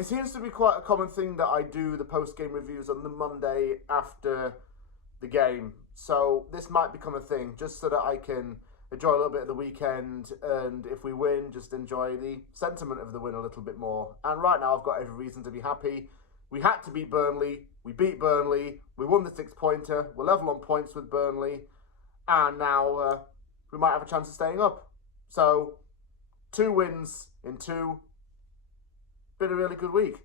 It seems to be quite a common thing that I do the post-game reviews on the Monday after the game. So this might become a thing, just so that I can enjoy a little bit of the weekend, and if we win, just enjoy the sentiment of the win a little bit more. And right now I've got every reason to be happy. We had to beat Burnley. We beat Burnley. We won the 6-pointer. We're level on points with Burnley. And now we might have a chance of staying up. So 2 wins in 2. Been a really good week.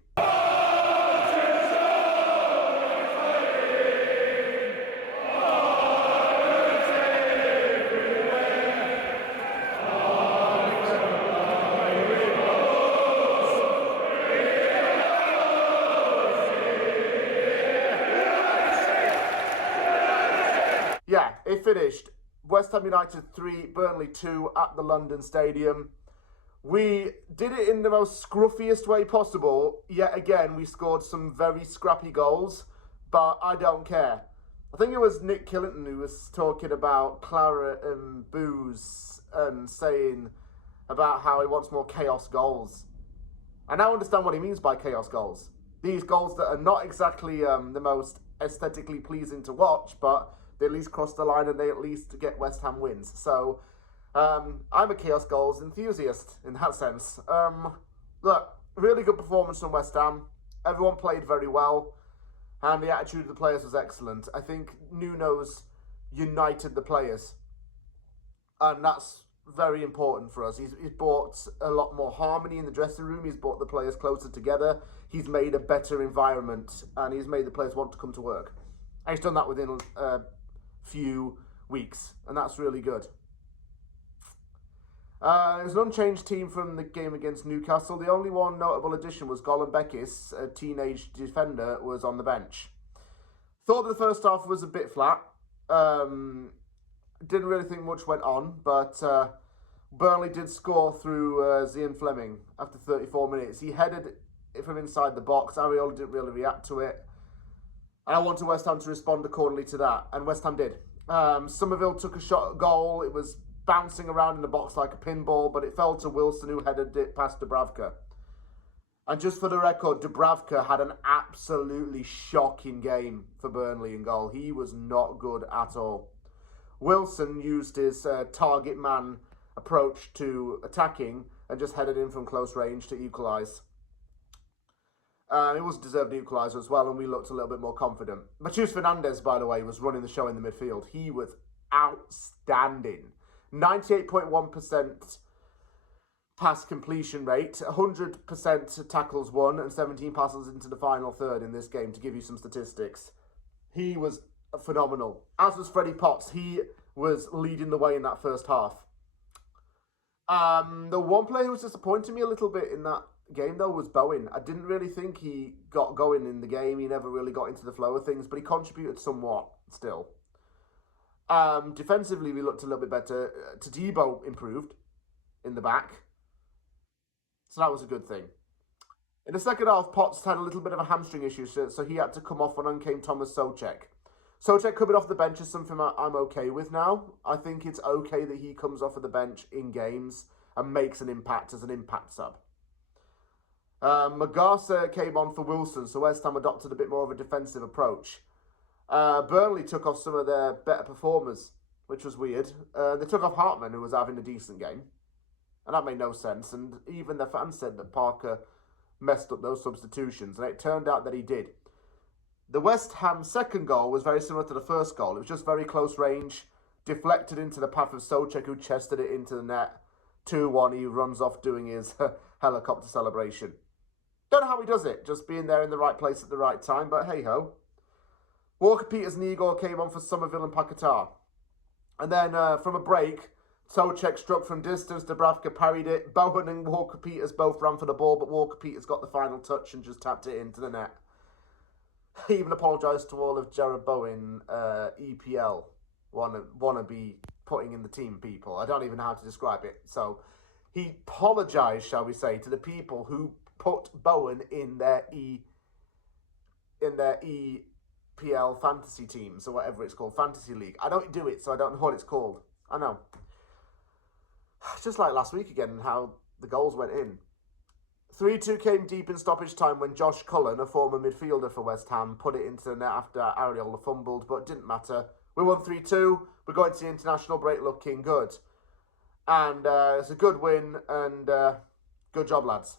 Yeah, it finished. West Ham United 3, Burnley 2 at the London Stadium. We did it in the most scruffiest way possible. Yet again, we scored some very scrappy goals, but I don't care. I think it was Nick Killington who was talking about claret and booze and saying about how he wants more chaos goals. I now understand what he means by chaos goals. These goals that are not exactly the most aesthetically pleasing to watch, but they at least cross the line and they at least get West Ham wins. So I'm a chaos goals enthusiast in that sense. Look, really good performance from West Ham. Everyone played very well, and the attitude of the players was excellent. I think Nuno's united the players, and that's very important for us. He's brought a lot more harmony in the dressing room. He's brought the players closer together. He's made a better environment, and he's made the players want to come to work. And he's done that within a few weeks, and that's really good. It was an unchanged team from the game against Newcastle. The only one notable addition was Golan Bekis, a teenage defender, was on the bench. Thought the first half was a bit flat. Didn't really think much went on, but Burnley did score through Zian Fleming after 34 minutes. He headed it from inside the box. Areola didn't really react to it. And I wanted West Ham to respond accordingly to that, and West Ham did. Somerville took a shot at goal. It was bouncing around in the box like a pinball, but it fell to Wilson, who headed it past Dubravka. And just for the record, Dubravka had an absolutely shocking game for Burnley in goal. He was not good at all. Wilson used his target man approach to attacking and just headed in from close range to equalise. It was a deserved equaliser as well, and we looked a little bit more confident. Matheus Fernandes, by the way, was running the show in the midfield. He was outstanding. 98.1% pass completion rate, 100% tackles won, and 17 passes into the final third in this game, to give you some statistics. He was phenomenal. As was Freddie Potts. He was leading the way in that first half. The one player who was disappointing me a little bit in that game, though, was Bowen. I didn't really think he got going in the game. He never really got into the flow of things, but he contributed somewhat still. Defensively, we looked a little bit better. Tadibo improved in the back, so that was a good thing. In the second half, Potts had a little bit of a hamstring issue, so he had to come off, and on came Thomas Souček. Souček coming off the bench is something I'm okay with now. I think it's okay that he comes off of the bench in games and makes an impact as an impact sub. Magasa came on for Wilson, so West Ham adopted a bit more of a defensive approach. Burnley took off some of their better performers, which was weird. They took off Hartman, who was having a decent game. And that made no sense. And even the fans said that Parker messed up those substitutions. And it turned out that he did. The West Ham second goal was very similar to the first goal. It was just very close range, deflected into the path of Souček, who chested it into the net. 2-1, he runs off doing his helicopter celebration. Don't know how he does it, just being there in the right place at the right time, but hey-ho. Walker-Peters and Igor came on for Somerville and Paquetá. And then from a break, Souček struck from distance, Dubravka parried it. Bowen and Walker-Peters both ran for the ball, but Walker-Peters got the final touch and just tapped it into the net. He even apologised to all of Jared Bowen, EPL, wannabe putting in the team people. I don't even know how to describe it. So he apologised, shall we say, to the people who put Bowen in their EPL fantasy teams, or whatever it's called, fantasy league. I don't do it, so I don't know what it's called. I know. Just like last week again, how the goals went in. 3-2 came deep in stoppage time when Josh Cullen, a former midfielder for West Ham, put it into the net after Areola fumbled, but it didn't matter. We won 3-2. We're going to the international break looking good. And it's a good win, and good job, lads.